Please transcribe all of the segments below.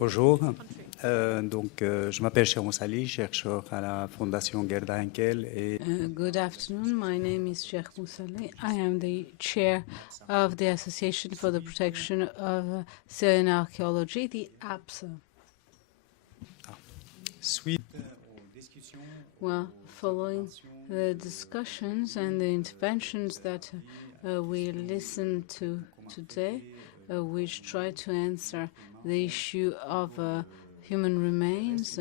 Bonjour, je m'appelle Sharon Sali, chercheur à la Fondation Gerda Henkel et Good afternoon, my name is Sheikh Moussali. I am the chair of the Association for the Protection of Syrian Archaeology, the APSA. suite Well, following the discussions and the interventions that we listened to today, which try to answer the issue of human remains,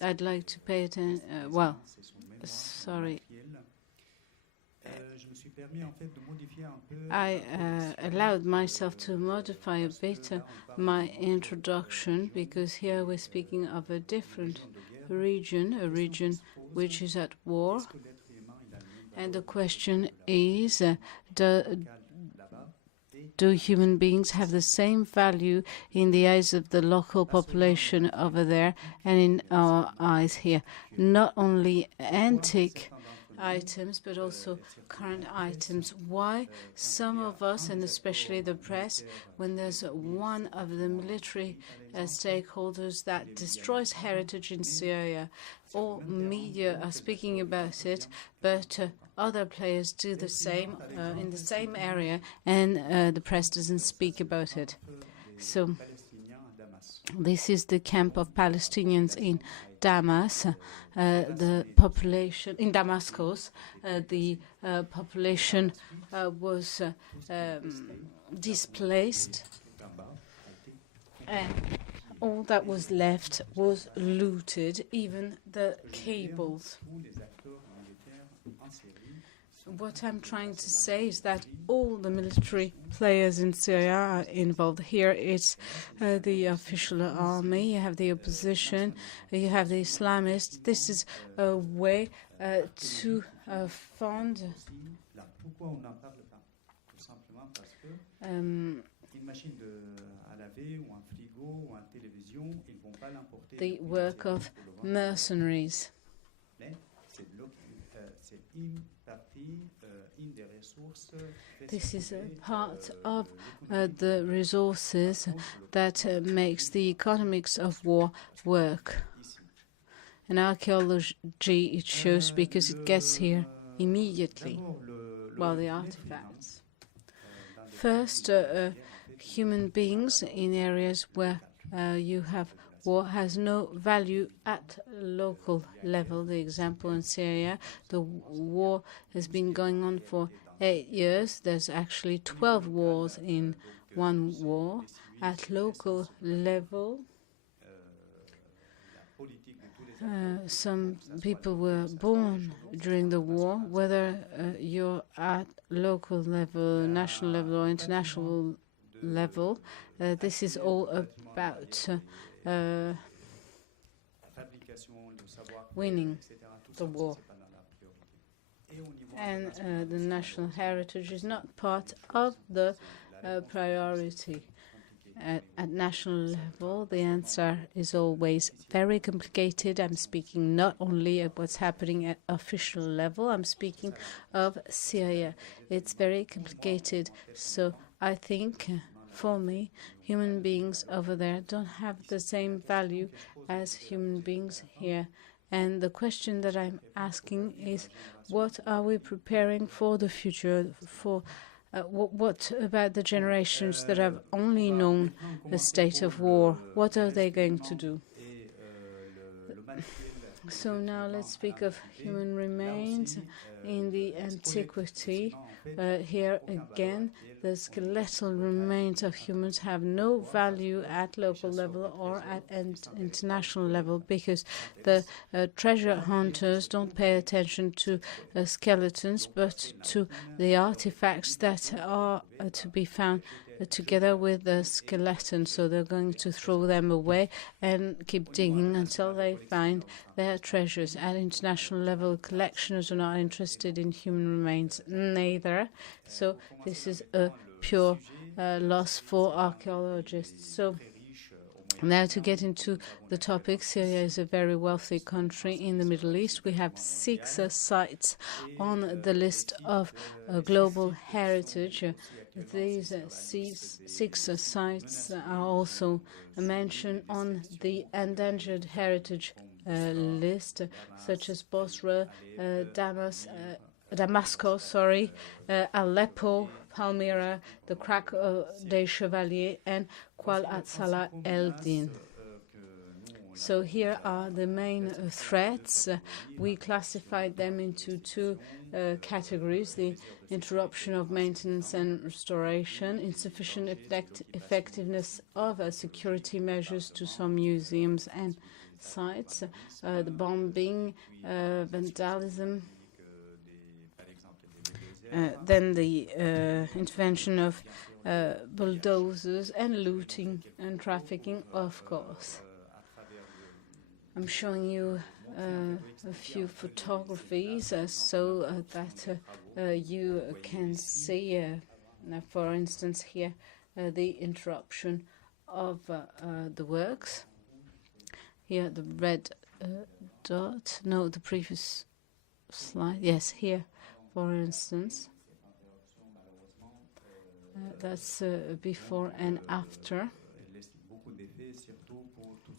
I'd like to pay attention. I allowed myself to modify a bit my introduction because here we're speaking of a different region, a region which is at war. And the question is, do human beings have the same value in the eyes of the local population over there and in our eyes here? Not only antique items, but also current items. Why some of us, and especially the press, when there's one of the military stakeholders that destroys heritage in Syria, all media are speaking about it, but other players do the same in the same area, and the press doesn't speak about it. So this is the camp of Palestinians in Damas. The population in Damascus, the population was displaced, and all that was left was looted, even the cables. What I'm trying to say is that all the military players in Syria are involved. Here it's the official army, you have the opposition, you have the Islamists. This is a way to fund the work of mercenaries. This is a part of the resources that makes the economics of war work. In archaeology, it shows because it gets here immediately, while the artifacts. First, human beings in areas where you have war has no value at local level. The example in Syria, the war has been going on for 8 years. There's actually 12 wars in one war. At local level, some people were born during the war. Whether you're at local level, national level, or international level, this is all about winning the war. And the national heritage is not part of the priority. At national level, the answer is always very complicated. I'm speaking not only of what's happening at official level, I'm speaking of Syria. It's very complicated. So I think, for me, human beings over there don't have the same value as human beings here. And the question that I'm asking is, what are we preparing for the future? For what about the generations that have only known a state of war? What are they going to do? So now let's speak of human remains in the antiquity. Here again, the skeletal remains of humans have no value at local level or at international level because the treasure hunters don't pay attention to skeletons but to the artifacts that are to be found together with the skeleton. So they're going to throw them away and keep digging until they find their treasures. At international level, collectioners are not interested in human remains neither. So this is a pure loss for archaeologists. So Now, to get into the topic, Syria is a very wealthy country in the Middle East. We have 6 sites on the list of global heritage. These 6 sites are also mentioned on the endangered heritage list, such as Bosra, Damascus, Aleppo, Palmyra, the Crac des Chevaliers, and Kwal Salah el-Din. So here are the main threats. We classified them into 2 categories: the interruption of maintenance and restoration, insufficient effectiveness of security measures to some museums and sites, the bombing, vandalism, then the intervention of bulldozers, and looting and trafficking, of course. I'm showing you a few photographies so that you can see, for instance, here the interruption of the works. Here, the red dot. No, the previous slide. Yes, here, for instance. That's before and after.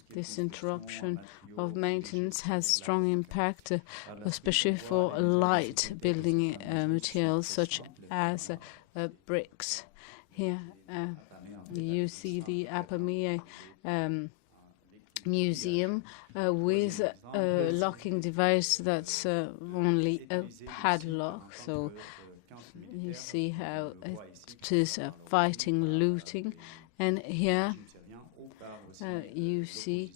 This interruption of maintenance has strong impact, especially for light building materials such as bricks. Here you see the Apamea museum with a locking device that's only a padlock. So you see how it is fighting looting. And here you see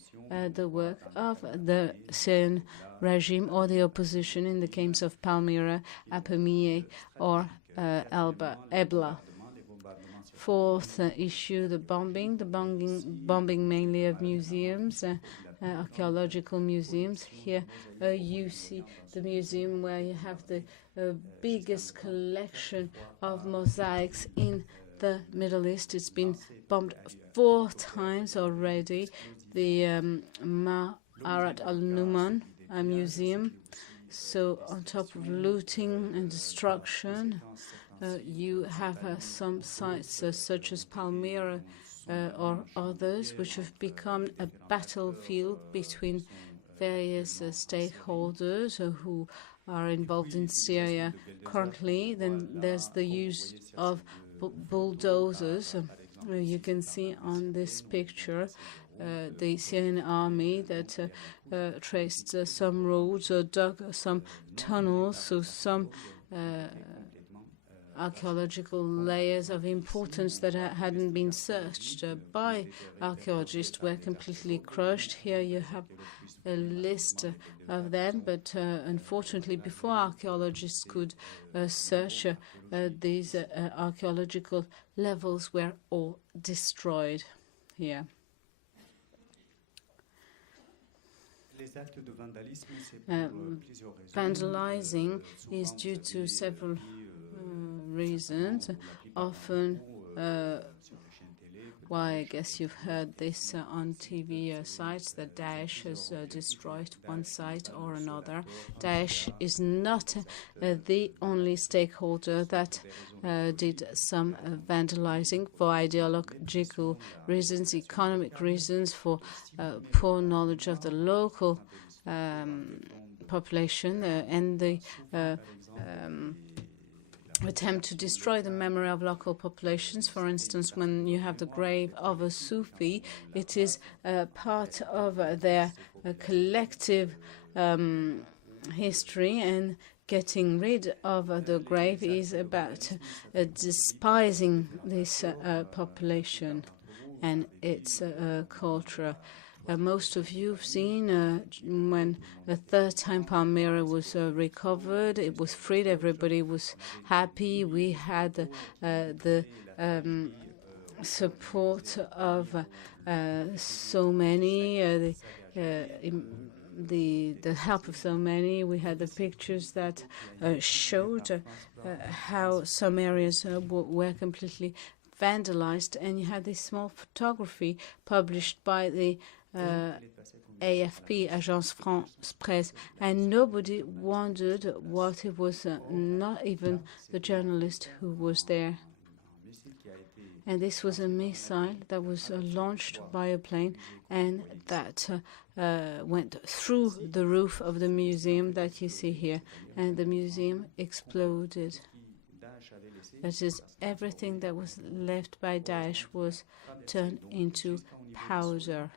the work of the Syrian regime or the opposition in the games of Palmyra, Apamea, or Ebla. 4th issue, the bombing mainly of museums, archaeological museums. Here you see the museum where you have the biggest collection of mosaics in the Middle East. It's been bombed 4 times already. The Ma'arat al-Numan museum. So on top of looting and destruction, you have some sites such as Palmyra or others, which have become a battlefield between various stakeholders who are involved in Syria currently. Then there's the use of bulldozers. You can see on this picture the Syrian army that traced some roads or dug some tunnels, so some archaeological layers of importance that hadn't been searched by archaeologists were completely crushed. Here you have a list of them, but unfortunately, before archaeologists could search, these archaeological levels were all destroyed here. Vandalizing is due to several reasons. Often, why I guess you've heard this on TV sites, that Daesh has destroyed one site or another. Daesh is not the only stakeholder that did some vandalizing for ideological reasons, economic reasons, for poor knowledge of the local population, and the attempt to destroy the memory of local populations. For instance, when you have the grave of a Sufi, it is part of their collective history, and getting rid of the grave is about despising this population and its culture. Most of you have seen when a 3rd time Palmyra was recovered, it was freed, everybody was happy. We had the support of so many, the help of so many. We had the pictures that showed how some areas were completely vandalized, and you had this small photography published by the AFP, Agence France Presse, and nobody wondered what it was, not even the journalist who was there. And this was a missile that was launched by a plane and that went through the roof of the museum that you see here. And the museum exploded. That is, everything that was left by Daesh was turned into powder.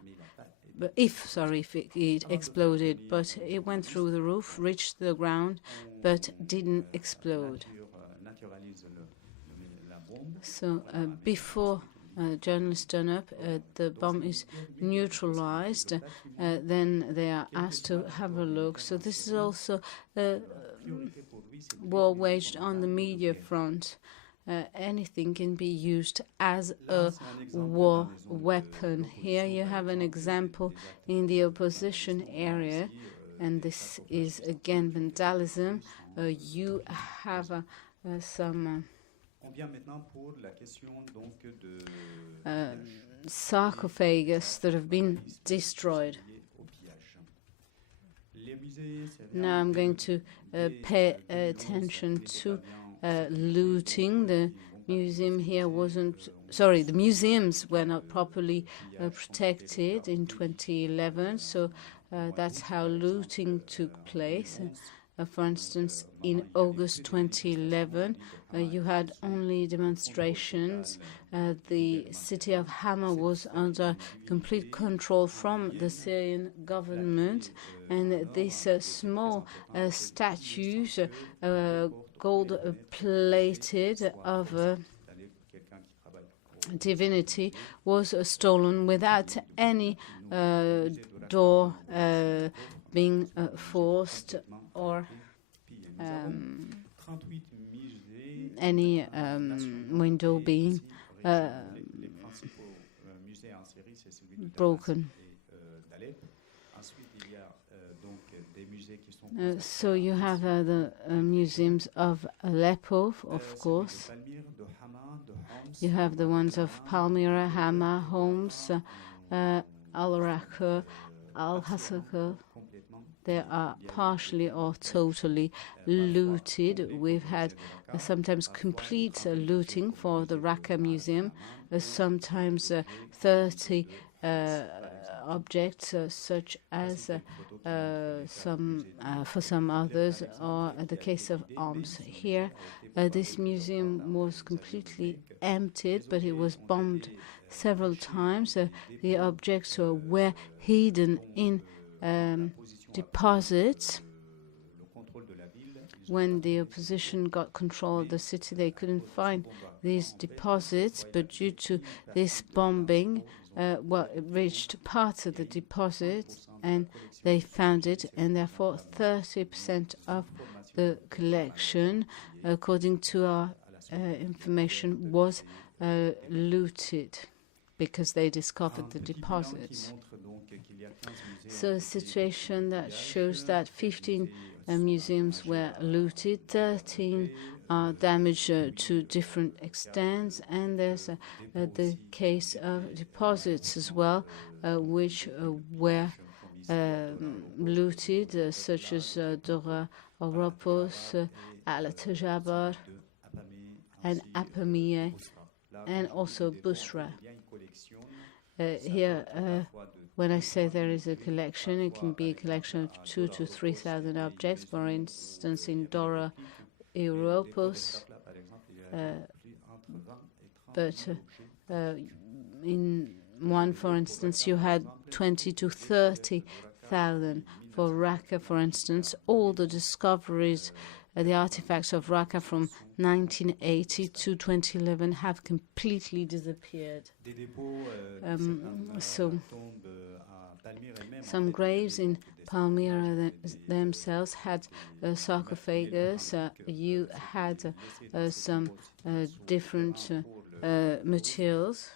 But if it exploded, but it went through the roof, reached the ground, but didn't explode. So before journalists turn up, the bomb is neutralized. Then they are asked to have a look. So this is also a war waged on the media front. Anything can be used as a war weapon. Here you have an example in the opposition area, and this is again vandalism. You have some sarcophagus that have been destroyed. Now I'm going to pay attention to looting. The museum here the museums were not properly protected in 2011, so that's how looting took place. For instance, in August 2011, you had only demonstrations. The city of Hama was under complete control from the Syrian government, and these small statues, gold-plated of a divinity, was stolen without any door being forced or any window being broken. So you have the museums of Aleppo, of course. You have the ones of Palmyra, Hama, Homs, Al-Raqqa, Al-Hasaka. They are partially or totally looted. We've had sometimes complete looting for the Raqqa Museum, sometimes 30 objects, such as for some others, or the case of arms. Here, this museum was completely emptied, but it was bombed several times. The objects were hidden in deposits. When the opposition got control of the city, they couldn't find these deposits, but due to this bombing, it reached parts of the deposit and they found it, and therefore 30% of the collection, according to our information, was looted because they discovered the deposits. So a situation that shows that 15 museums were looted, 13 are damaged to different extents, and there's the case of deposits as well, which were looted, such as Dora Oropos, Al-Tajabar, and Apamie, and also Busra. Here, when I say there is a collection, it can be a collection of 2,000 to 3,000 objects. For instance, in Dora Europos, but in one, for instance, you had 20 to 30,000. For Raqqa, for instance, all the discoveries, the artifacts of Raqqa from 1980 to 2011 have completely disappeared. So some graves in Palmyra themselves had sarcophagus. You had some different materials.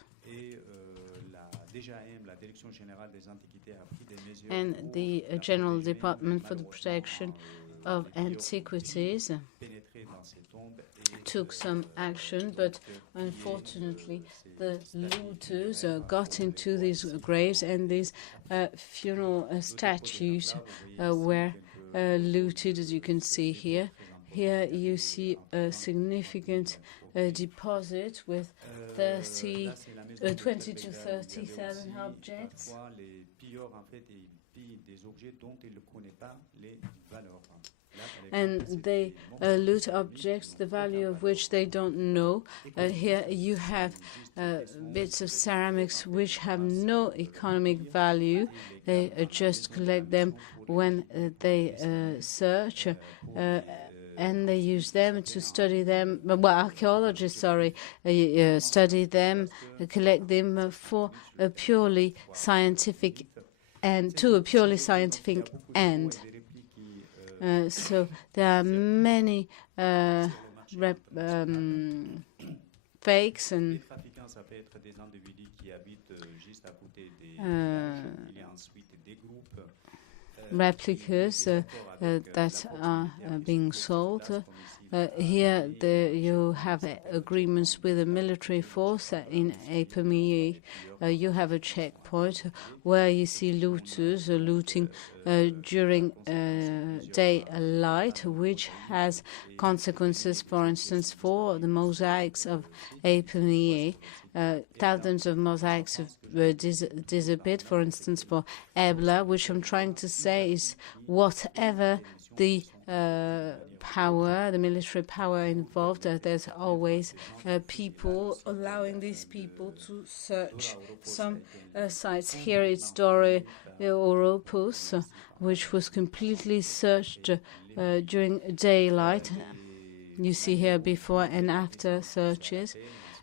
And the General Department for the Protection of Antiquities took some action, but unfortunately the looters got into these graves, and these funeral statues were looted, as you can see here. Here you see a significant deposit with 20 to 30,000 objects. And they loot objects, the value of which they don't know. Here you have bits of ceramics which have no economic value. They just collect them when they search. And they use them to study them. Well, archaeologists, study them, collect them for a purely scientific end, to a purely scientific end. So there are many fakes and replicas that are being sold. Here you have agreements with the military force in Epomie. You have a checkpoint where you see looters looting during daylight, which has consequences, for instance, for the mosaics of Epomie. Thousands of mosaics have disappeared, for instance, for Ebla, which I'm trying to say is whatever the power, the military power involved, there's always people allowing these people to search some sites. Here it's Dore Oropos, which was completely searched during daylight. You see here before and after searches.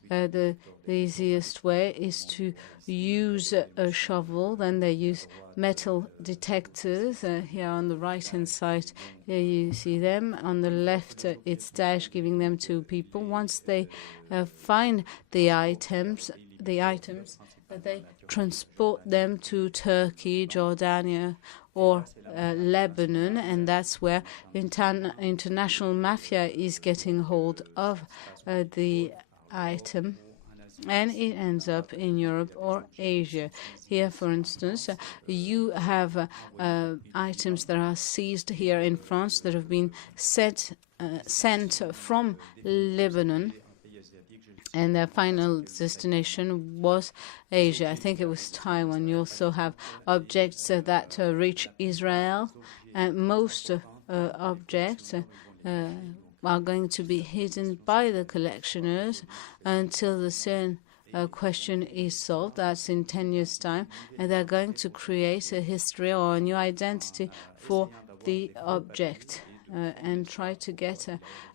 The easiest way is to use a shovel. Then they use metal detectors. Here on the right-hand side, here you see them. On the left, it's Daesh giving them to people. Once they find the items, they transport them to Turkey, Jordania, or Lebanon, and that's where international mafia is getting hold of the item, and it ends up in Europe or Asia. Here, for instance, you have items that are seized here in France that have been sent from Lebanon, and their final destination was Asia. I think it was Taiwan. You also have objects that reach Israel, and most objects are going to be hidden by the collectioners until the Syrian question is solved. That's in 10 years' time. And they're going to create a history or a new identity for the object and try to get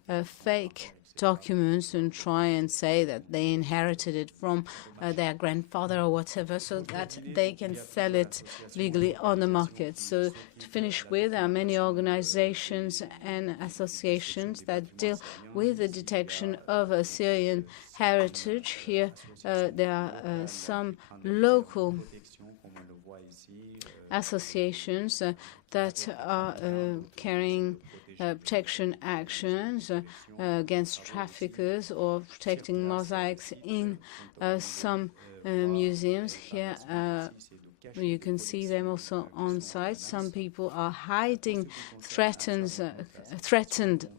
a fake documents and try and say that they inherited it from their grandfather or whatever, so that they can sell it legally on the market. So to finish with, there are many organizations and associations that deal with the detection of a Syrian heritage. Here there are some local associations that are carrying protection actions against traffickers or protecting mosaics in some museums. Here you can see them also on site. Some people are hiding threatened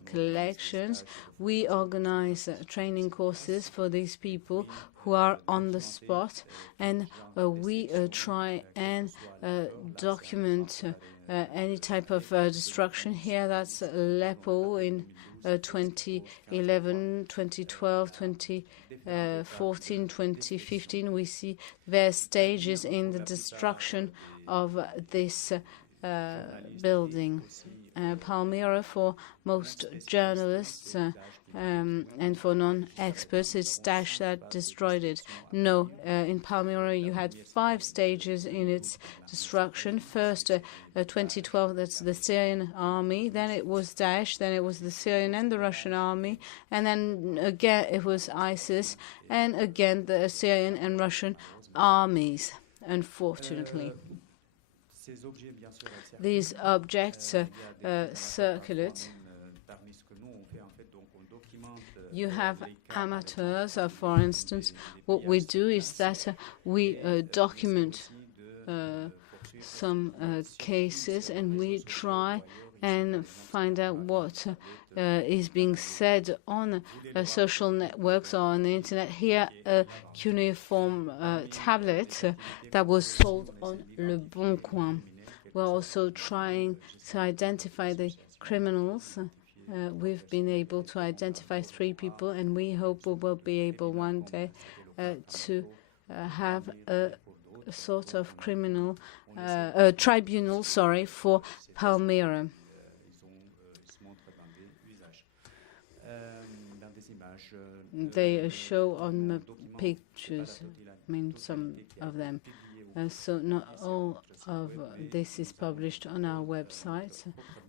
collections. We organize training courses for these people who are on the spot, and we try and document any type of destruction. Here, that's Aleppo in 2011, 2012, 2014, 2015. We see various stages in the destruction of this building. Palmyra, for most journalists and for non-experts, it's Daesh that destroyed it. No, in Palmyra you had 5 stages in its destruction. First, 2012, that's the Syrian army. Then it was Daesh. Then it was the Syrian and the Russian army. And then again it was ISIS. And again the Syrian and Russian armies, unfortunately. These objects circulate. You have amateurs, for instance. What we do is that we document some cases, and we try and find out what is being said on social networks or on the internet. Here, a cuneiform tablet that was sold on Le Bon Coin. We're also trying to identify the criminals. We've been able to identify 3 people, and we hope we will be able one day to have a sort of criminal tribunal, for Palmyra. They show on pictures, I mean, some of them. So not all of this is published on our website,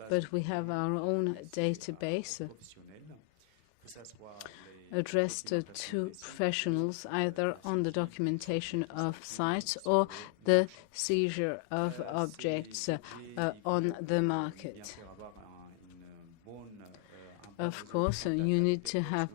but we have our own database addressed to professionals, either on the documentation of sites or the seizure of objects on the market. Of course, you need to have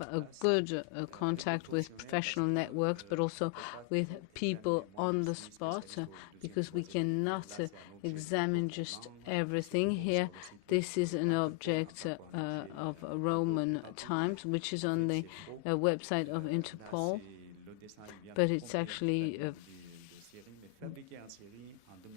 a good contact with professional networks, but also with people on the spot, because we cannot examine just everything. Here, this is an object of Roman times, which is on the website of Interpol, but it's actually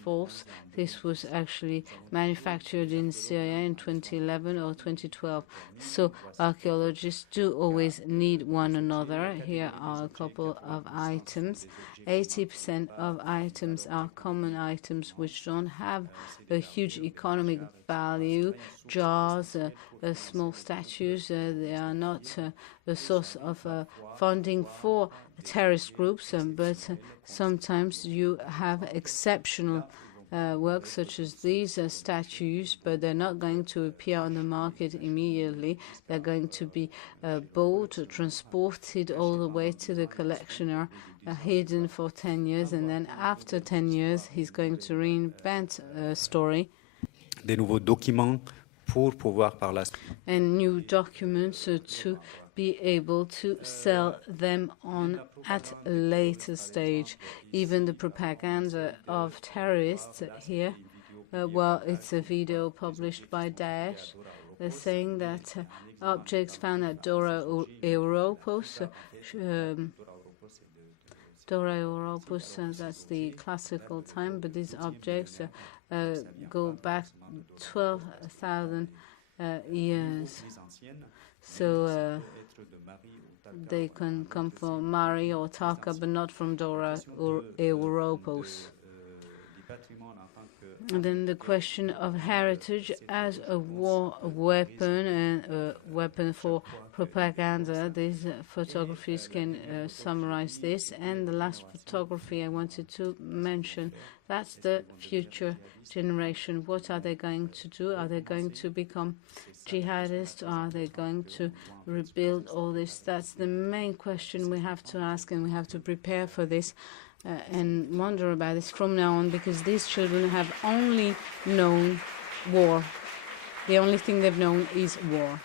false. This was actually manufactured in Syria in 2011 or 2012. So archaeologists do always need one another. Here are a couple of items. 80% of items are common items which don't have a huge economic value. Jars, small statues, they are not a source of funding for terrorist groups, but sometimes you have exceptional works such as these statues, but they're not going to appear on the market immediately. They're going to be bought, transported all the way to the collectioner, hidden for 10 years, and then after 10 years he's going to reinvent a story. Des nouveaux documents pour pouvoir par la suite. And new documents to be able to sell them on at a later stage. Even the propaganda of terrorists here, well, it's a video published by Daesh. They're saying that objects found at Dora Europos, that's the classical time, but these objects go back 12,000 years. So they can come from Mari or Taka, but not from Dora or Europos. And then the question of heritage as a war weapon and a weapon for propaganda. These photographies can summarize this. And the last photography I wanted to mention, that's the future generation. What are they going to do? Are they going to become jihadists? Or are they going to rebuild all this? That's the main question we have to ask, and we have to prepare for this. And wonder about this from now on, because these children have only known war. The only thing they've known is war.